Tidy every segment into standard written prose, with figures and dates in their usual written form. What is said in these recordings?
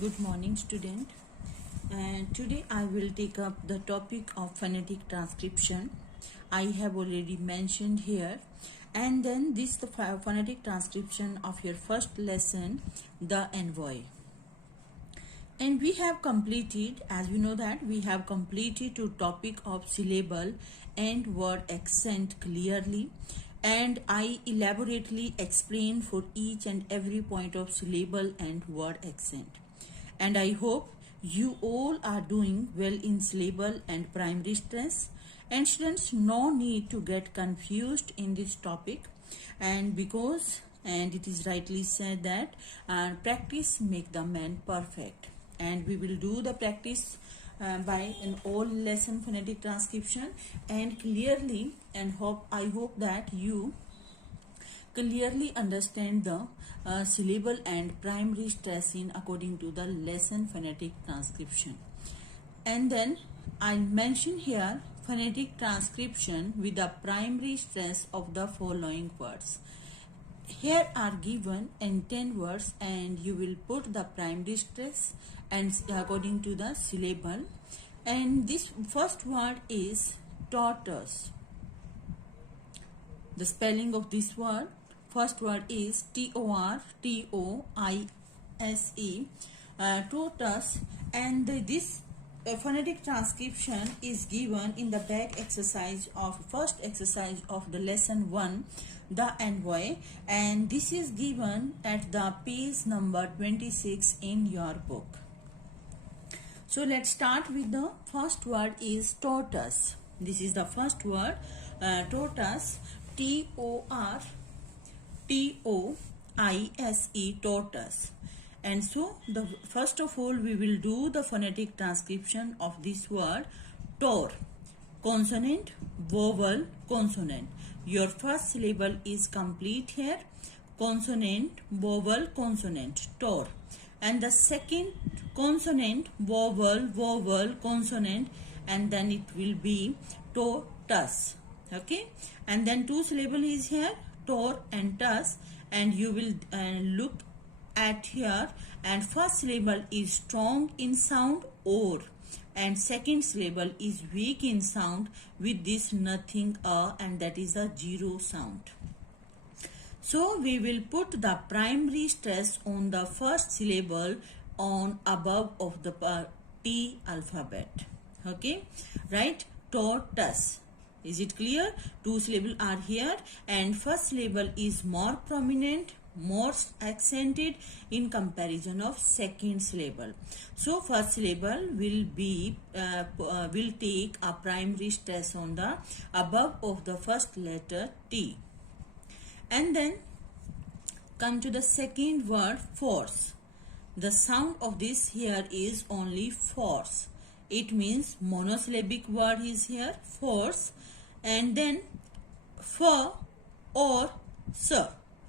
Good morning, student. And today I will take up the topic of phonetic transcription. I have already mentioned here. And then this the phonetic transcription of your first lesson, the envoy. And we have completed, as we know that we have completed to topic of syllable and word accent clearly, and I elaborately explain for each and every point of syllable and word accent. And I hope you all are doing well in syllable and primary stress. And students, no need to get confused in this topic, and it is rightly said that practice make the man perfect, and we will do the practice by an all lesson phonetic transcription and clearly, and I hope that you clearly understand the syllable and primary stressing according to the lesson phonetic transcription. And then I mention here phonetic transcription with the primary stress of the following words. Here are given in 10 words, and you will put the primary stress and according to the syllable. And this first word is tortoise. The spelling of this word, first word is Tortoise, tortoise, and this phonetic transcription is given in the back exercise of first exercise of the lesson 1, the envoy, and this is given at the page number 26 in your book. So let's start with the first word is tortoise. This is the first word, tortoise, Tortoise, tortoise. And so the first of all we will do the phonetic transcription of this word. Tor, consonant, vowel, consonant. Your first syllable is complete here, consonant, vowel, consonant, tor. And the second consonant, vowel, vowel, consonant, and then it will be tortoise. Okay, and then two syllable is here, tor and tus, and you will look at here, and first syllable is strong in sound or, and second syllable is weak in sound with this nothing and that is a zero sound. So we will put the primary stress on the first syllable on above of the T alphabet. Okay, right? Tortoise. Is it clear? Two syllables are here, and first syllable is more prominent, more accented in comparison of second syllable. So first syllable will take a primary stress on the above of the first letter T. And then come to the second word, force. The sound of this here is only force. It means monosyllabic word is here, force. And then f or s,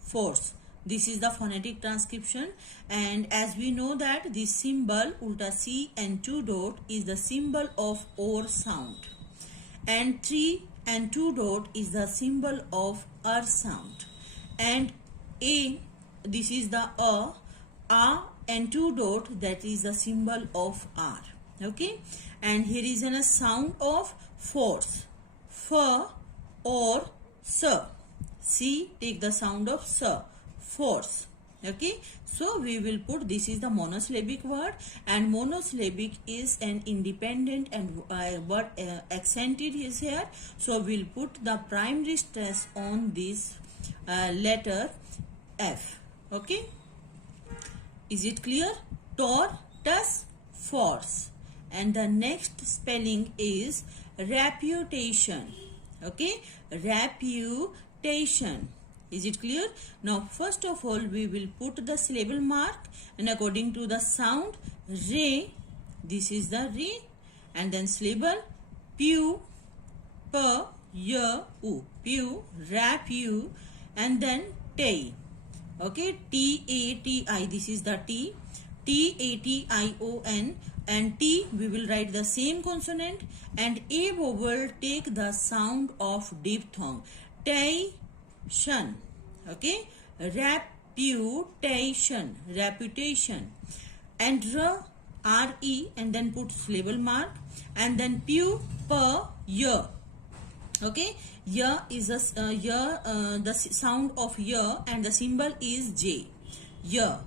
force. This is the phonetic transcription, and as we know that this symbol ulta C and 2 dot is the symbol of or sound, and 3 and 2 dot is the symbol of sound, and a, this is the a and 2 dot, that is the symbol of r. Okay, and here is a sound of force, f or s. C, take the sound of s, force. Okay, so we will put, this is the monosyllabic word, and monosyllabic is an independent and word accented is here, so we'll put the primary stress on this letter F. Okay, is it clear? Tortoise, force. And the next spelling is reputation. Okay, reputation. Is it clear? Now first of all we will put the syllable mark, and according to the sound, re, this is the re, and then syllable pu, p, y, u, pu, rapu, and then tay. Okay, T-A-T-I, this is the T, T-A-T-I-O-N, and T we will write the same consonant, and A vowel take the sound of diphthong, Okay, reputation, reputation. and re, and then put syllable mark, and then pu, per, year. Okay, year is a the sound of year, and the symbol is J, year.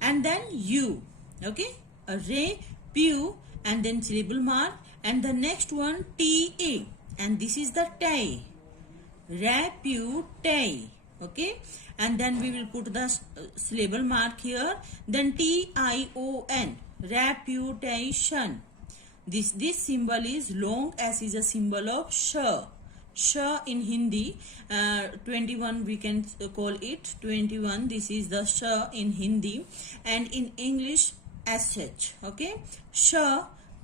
And then u. Okay, a re, pu, and then syllable mark, and the next one ta, and this is the tay, reputate. Okay, and then we will put the syllable mark here, then tion, reputation. This symbol is long as is a symbol of sh. Sh in Hindi, 21 we can call it 21. This is the sh in Hindi, and in English sh. Okay, sh,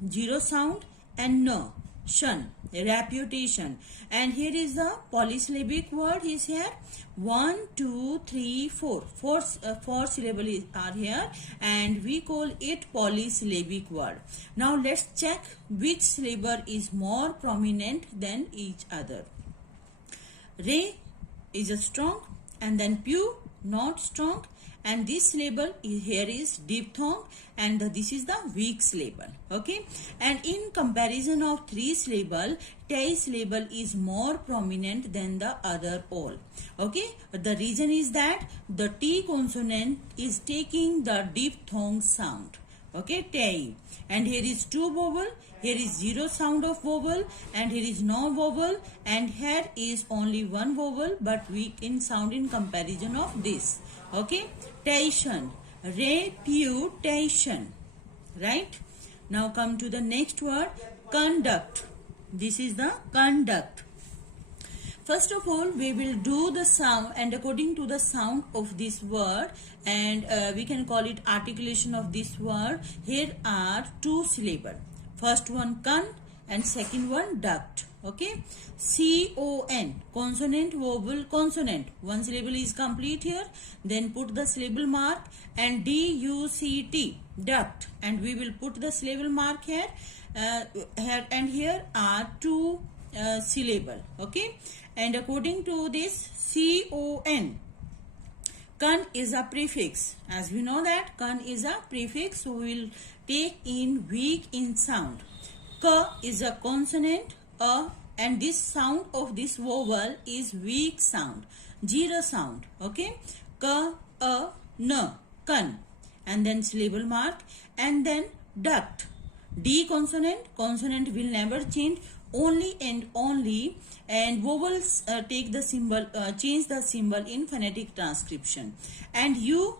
zero sound, and n, shun, reputation. And here is the polysyllabic word is here. 1, 2, 3, 4. Four syllables are here, and we call it polysyllabic word. Now let's check which syllable is more prominent than each other. Re is a strong, and then pu, not strong, and this syllable here is diphthong, and this is the weak syllable. Okay, and in comparison of three syllable, tay syllable is more prominent than the other all. Okay, the reason is that the T consonant is taking the diphthong sound. Okay, tay, and here is two vowel, here is zero sound of vowel, and here is no vowel, and here is only one vowel but weak in sound in comparison of this. Okay, tation, reputation. Right, now come to the next word, conduct. This is the conduct. First of all, we will do the sound, and according to the sound of this word, and we can call it articulation of this word. Here are two syllables. First one con, and second one duct. Okay, con, consonant, vowel, consonant. One syllable is complete here. Then put the syllable mark, and duct, duct, and we will put the syllable mark here. Here and here are two syllable. Okay, and according to this con is a prefix. As we know that con is a prefix, so we will take in weak in sound. K is a consonant, and this sound of this vowel is weak sound, zero sound. Okay, k, n, kan, and then syllable mark, and then duct, D consonant. Consonant will never change, only and only, and vowels take the symbol, change the symbol in phonetic transcription. And u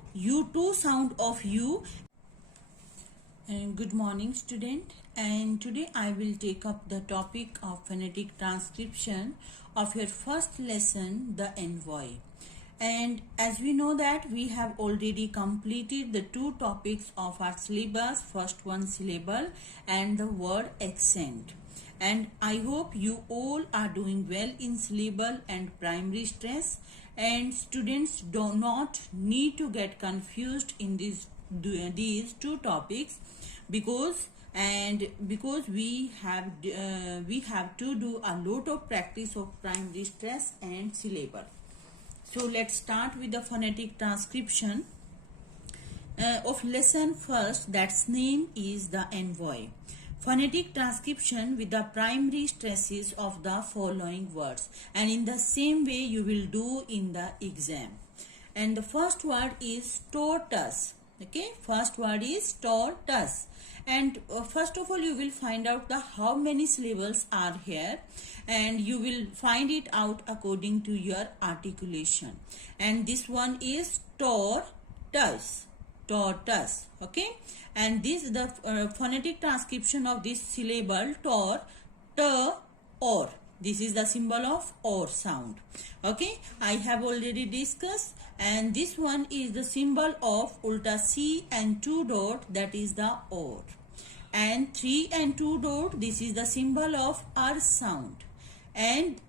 two sound of u. And good morning, student. And today I will take up the topic of phonetic transcription of your first lesson, the envoy. And as we know that we have already completed the two topics of our syllabus, first one syllable and the word accent. And I hope you all are doing well in syllable and primary stress, and students do not need to get confused in these two topics, because we have to do a lot of practice of primary stress and syllable. So let's start with the phonetic transcription of lesson first. That's name is the envoy. Phonetic transcription with the primary stresses of the following words, and in the same way you will do in the exam. And the first word is tortoise. Okay, first word is tortoise. And first of all you will find out the how many syllables are here, and you will find it out according to your articulation. And this one is tortoise, tortoise. Okay, and this is the phonetic transcription of this syllable tor, t, or. This is the symbol of or sound. Okay, I have already discussed. And this one is the symbol of ulta C and 2 dot, that is the or. And 3 and 2 dot, this is the symbol of R sound. And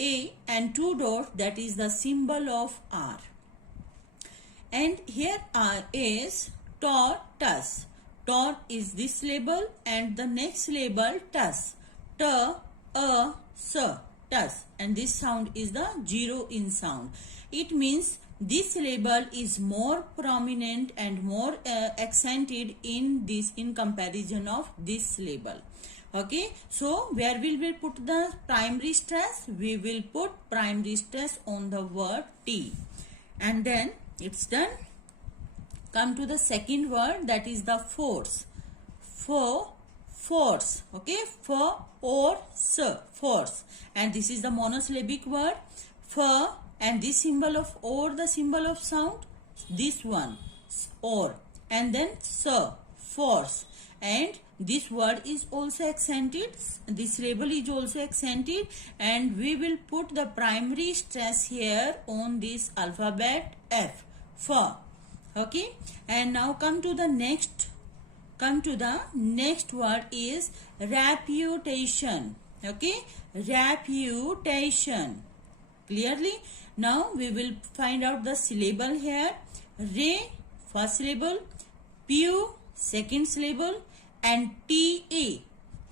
A and 2 dot, that is the symbol of R. And here is tortoise. Tor is this syllable, and the next syllable tus. T, a, s, tus. And this sound is the zero in sound. It means this syllable is more prominent and more accented in comparison of this syllable. Okay, so where will we put the primary stress? We will put primary stress on the word T, and then it's done. Come to the second word, that is the force. Force. Okay, force, and this is the monosyllabic word for, and this symbol of or, the symbol of sound, this one or, and then force, and this word is also accented, this syllable is also accented, and we will put the primary stress here on this alphabet F, for. Okay, and now come to the next word is reputation. Okay, reputation. Clearly, now we will find out the syllable here. Re, first syllable, pu, second syllable, and ta,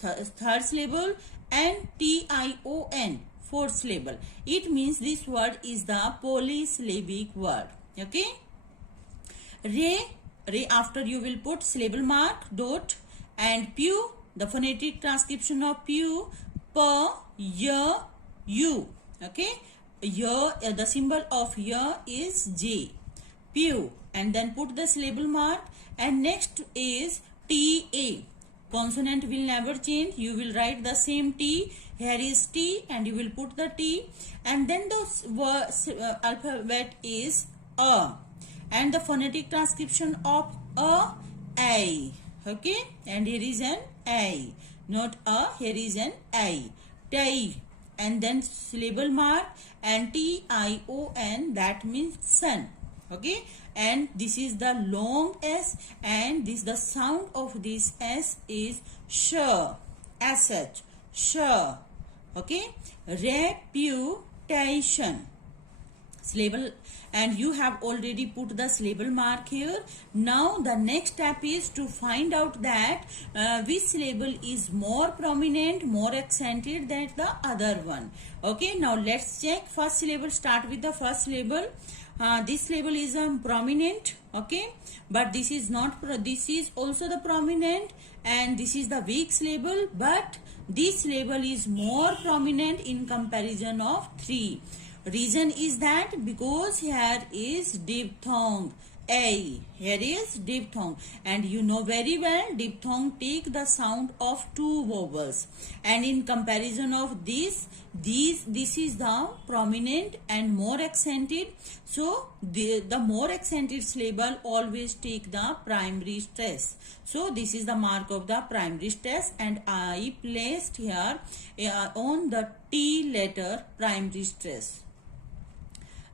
third syllable, and tion, fourth syllable. It means this word is the polysyllabic word. Okay, re, after you will put syllable mark, dot, and pu, the phonetic transcription of pu, p, y, u. Okay, y, the symbol of y is j, pu, and then put the syllable mark, and next is ta. Consonant will never change. You will write the same T. Here is T, and you will put the T, and then the alphabet is a, and the phonetic transcription of a. Okay, and here is an a, not a, here is an a, tai, and then syllable mark, and tion, that means sun. Okay, and this is the long S, and this, the sound of this S is sh, sh. Okay, reputation, syllable, and you have already put the syllable mark here. Now the next step is to find out that which syllable is more prominent, more accented than the other one. Okay, now let's check. First syllable, start with the first syllable. This syllable is prominent. Okay, but this is not, this is also the prominent, and this is the weak syllable, but this syllable is more prominent in comparison of 3. Reason is that because here is diphthong a, here is diphthong, and you know very well diphthong take the sound of 2 vowels, and in comparison of this is the prominent and more accented. So the more accented syllable always take the primary stress. So this is the mark of the primary stress, and I placed here on the T letter primary stress.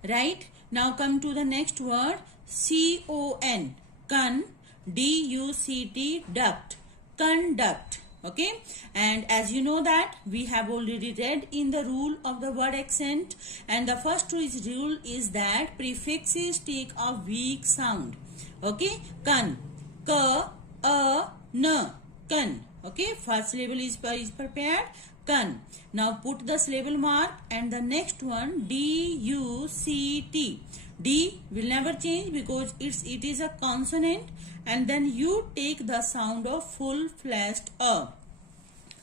Right, now come to the next word, con, con, duct, duct, conduct. Okay, and as you know that we have already read in the rule of the word accent, and the first rule is that prefixes take a weak sound. Okay, con, ka, n, con. Okay, first syllable is prepared, con. Now put the syllable mark, and the next one, duct. D will never change because it is a consonant, and then you take the sound of full-fleshed a.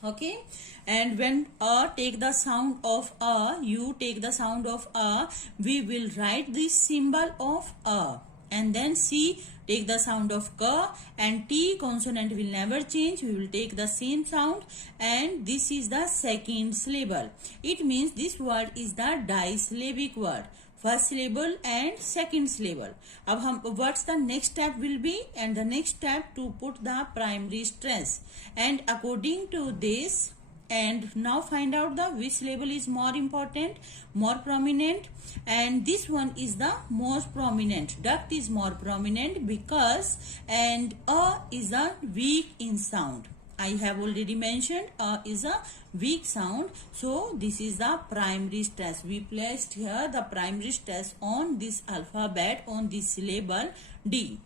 Okay, and when a take the sound of a, you take the sound of a, we will write this symbol of a, and then C take the sound of ka, and T consonant will never change. We will take the same sound, and this is the second syllable. It means this word is the disyllabic word, first syllable and second syllable. अब what's the next step will be, and the next step to put the primary stress, and according to this, and now find out the which syllable is more important, more prominent, and this one is the most prominent. Duct is more prominent because, and a is a weak in sound. I have already mentioned a is a weak sound, so this is the primary stress. We placed here the primary stress on this alphabet, on this syllable D.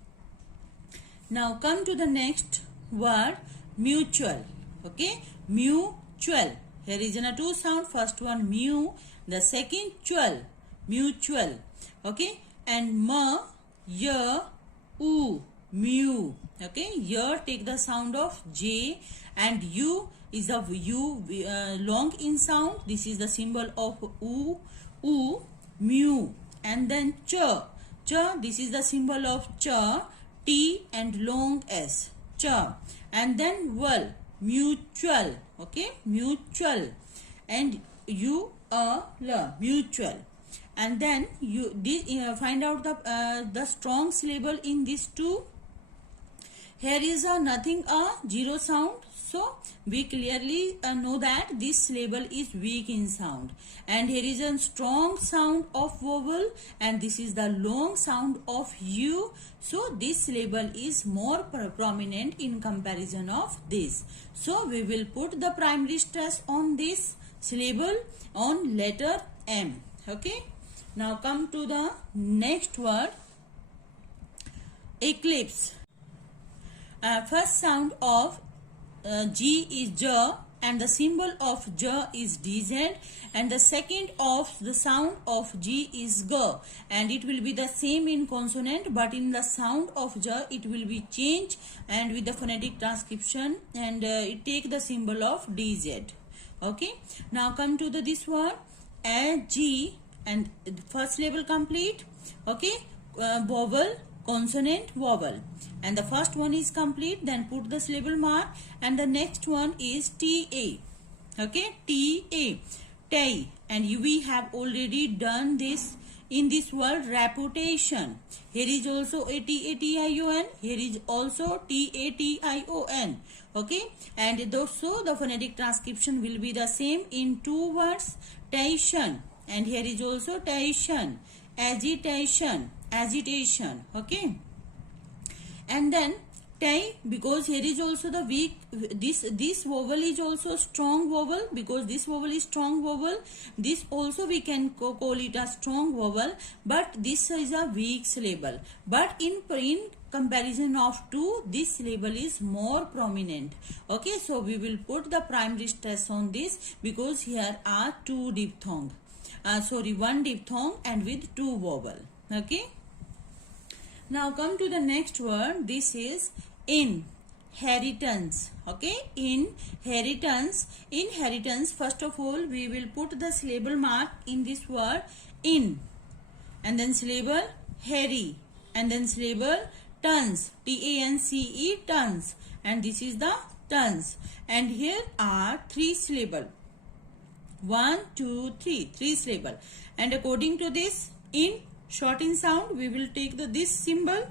Now come to the next word, mutual. Okay, mutual. Here is a 2 sound. First one mu, the second mutual. Okay, and m, y, u, mu. Okay, here take the sound of j, and u is a u long in sound. This is the symbol of u, mu. And then ch, this is the symbol of ch, t and long s, ch. And then wal, mutual. Okay, mutual. And u, l, mutual. And then you find out the strong syllable in these two. Here is nothing a zero sound, so we clearly know that this syllable is weak in sound. And here is a strong sound of vowel, and this is the long sound of u, so this syllable is more prominent in comparison of this. So we will put the primary stress on this syllable on letter m. Okay, now come to the next word, eclipse. First sound of G is J, and the symbol of J is DZ, and the second of the sound of G is G, and it will be the same in consonant, but in the sound of J it will be changed and with the phonetic transcription, and it take the symbol of DZ. Okay, now come to this word G, and first syllable complete. Okay, vowel, consonant, vowel, and the first one is complete, then put the syllable mark, and the next one is ta. Okay, ta, tay, and we have already done this in this word reputation. Here is also a-t-a-t-i-o-n, here is also t-a-t-i-o-n. Okay, and also the phonetic transcription will be the same in two words, tation, and here is also tation, agitation, agitation. Okay, and then tay, because here is also the weak, this vowel is also strong vowel, because this vowel is strong vowel, this also we can call it a strong vowel, but this is a weak syllable, but in comparison of two, this syllable is more prominent. Okay, so we will put the primary stress on this, because here are two diphthong, one diphthong and with two vowel. Okay, now come to the next word. This is inheritance. Okay, inheritance. Inheritance, first of all we will put the syllable mark in this word in, and then syllable hairy, and then syllable tons, T-A-N-C-E, tons, and this is the tons, and here are three syllable, 1, 2, 3, three syllable, and according to this, in short in sound we will take this symbol,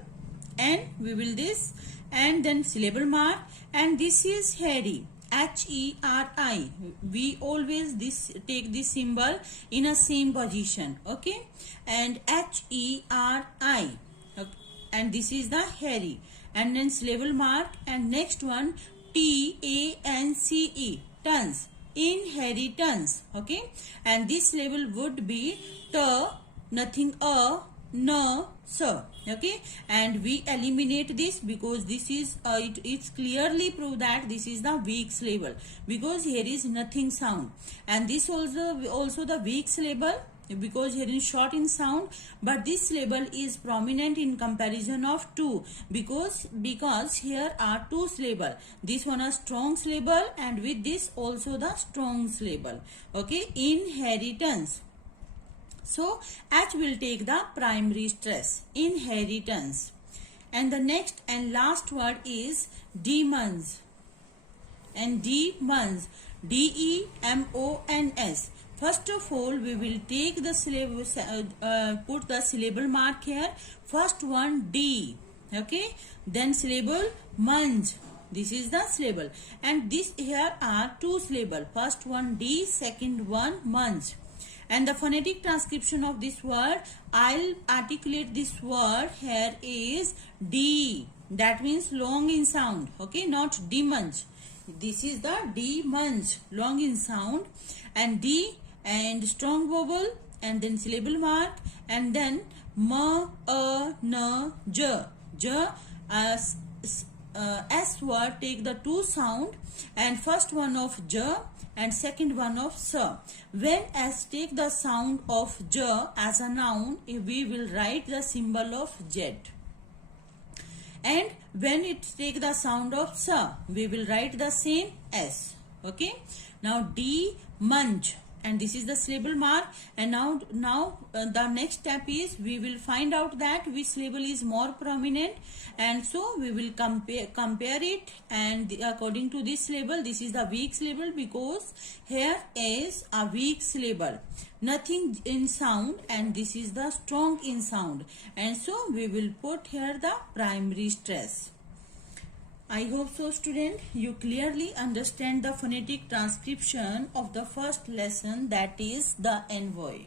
and we will this, and then syllable mark, and this is hairy, H-E-R-I. We always take this symbol in a same position. Okay, and H-E-R-I. Okay. And this is the hairy, and then syllable mark, and next one T-A-N-C-E, tons, inheritance. Okay, and this syllable would be t, nothing a, no, so. Okay, and we eliminate this, because this is it's clearly prove that this is the weak syllable, because here is nothing sound, and this also the weak syllable, because here is short in sound, but this syllable is prominent in comparison of two, because here are two syllable, this one a strong syllable, and with this also the strong syllable. Okay, inheritance. So H will take the primary stress, inheritance. And the next and last word is demons. And demons, D-E-M-O-N-S. First of all, we will take the syllable, put the syllable mark here. First one D. Okay. Then syllable munch. This is the syllable. And this here are two syllable. First one D, second one munch. And the phonetic transcription of this word, I'll articulate this word here is D. That means long in sound. Okay, not D-munch. This is the D-munch, long in sound. And D and strong vowel, and then syllable mark, and then M, A, N, J. J, S word take the two sound, and first one of J and second one of S. When S take the sound of J as a noun, we will write the symbol of Z. And when it take the sound of S, we will write the same S. Okay. Now D, munch. And this is the syllable mark. And now the next step is we will find out that which syllable is more prominent, and so we will compare it, and according to this syllable, this is the weak syllable because here is a weak syllable, nothing in sound, and this is the strong in sound, and so we will put here the primary stress. I hope so, student, you clearly understand the phonetic transcription of the first lesson, that is the envoy.